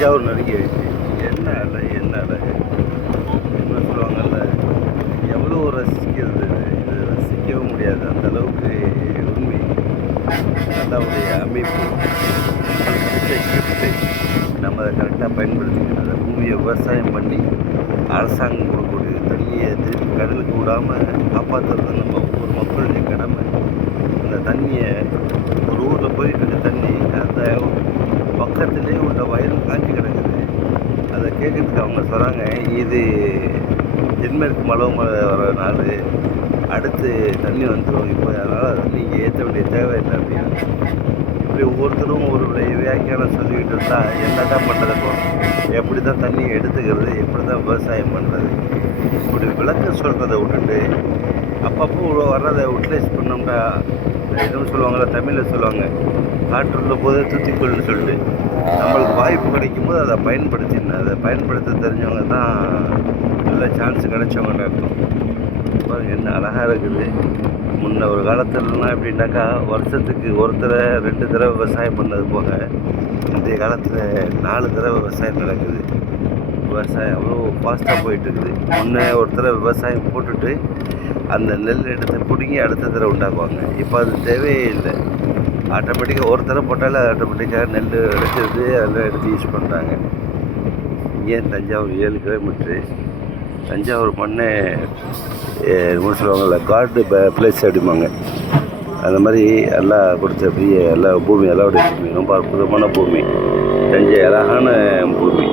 தஞ்சாவூர் நடிகை வச்சு என்ன அழகு என்ன அழகு என்ன சொல்லுவாங்கல்ல, எவ்வளோ ரசிக்கிறது, இது ரசிக்கவும் முடியாது அந்த அளவுக்கு உண்மை. நல்லாவுடைய அமைப்பு, கிஃப்ட்டு நம்ம அதை கரெக்டாக பயன்படுத்திக்கணும். அந்த பூமியை விவசாயம் பண்ணி அரசாங்கம் கொடுக்கக்கூடிய தண்ணியை திருப்பி கடலுக்கு விடாமல் காப்பாற்றுறது நம்ம ஒவ்வொரு மக்களுடைய கடமை. அந்த தண்ணியை ஒரு ஊரில் போயிட்டு இருக்க தண்ணி அந்த பக்கத்துலேயே உள்ள வயலும் காஞ்சி கிடக்குது. அதை கேட்குறதுக்கு அவங்க சொல்கிறாங்க, இது தென்மேற்கு மழை வர நாள், அடுத்து தண்ணி வந்துடும், இப்போ அதனால் தண்ணி இங்கே ஏற்ற வேண்டிய தேவை இல்லை அப்படின்னு. இப்படி ஒவ்வொருத்தரும் ஒரு வியாக்கியானம் சொல்லிக்கிட்டு இருந்தால் என்ன தான் பண்ணுறதுப்போ, எப்படி தான் தண்ணியை எடுத்துக்கிறது, எப்படி தான் விவசாயம் பண்ணுறது, இப்படி விளக்கம் சொல்கிறத விட்டுட்டு அப்பப்போ வர்றதை யூட்டிலைஸ் பண்ணோம்னா, எதுவும் சொல்லுவாங்கள்ல, தமிழில் சொல்லுவாங்க, காற்றுள்ள போதே தூத்திக்கொள்னு சொல்லிட்டு, நம்மளுக்கு வாய்ப்பு கிடைக்கும் போது அதை பயன்படுத்திடணும். அதை பயன்படுத்த தெரிஞ்சவங்க தான் நல்ல சான்ஸ் கிடைச்சவங்கன்னு இருக்கும். என்ன அழகாக இருக்குது. முன்ன ஒரு காலத்துலலாம் எப்படின்னாக்கா வருஷத்துக்கு ஒரு தடவை 2 தடவை விவசாயம் பண்ணது போக, இன்றைய காலத்தில் 4 தடவை விவசாயம் நடக்குது. விவசாயம் அவ்வளோ ஃபாஸ்ட்டாக போயிட்டுருக்குது. முன்னே ஒரு தடவை விவசாயம் போட்டுட்டு அந்த நெல் எடுத்து பிடுங்கி அடுத்த தடவை உண்டாக்குவாங்க. இப்போ அது தேவையே இல்லை. ஆட்டோமேட்டிக்காக ஒரு தடவை போட்டாலே ஆட்டோமேட்டிக்காக நெல் எடுக்கிறது அதெல்லாம் எடுத்து யூஸ் பண்ணுறாங்க. ஏன் தஞ்சாவூர் 7 கிலோமீட்ரு, தஞ்சாவூர் மண்ணே என்ன சொல்லுவாங்கள்ல, காடு பிளேஸ் அப்படிம்பாங்க. அந்த மாதிரி எல்லாம் கொடுத்த பெரிய எல்லா பூமி, எல்லாருடைய பூமி ரொம்ப அற்புதமான பூமி. தஞ்சை அழகான பூமி.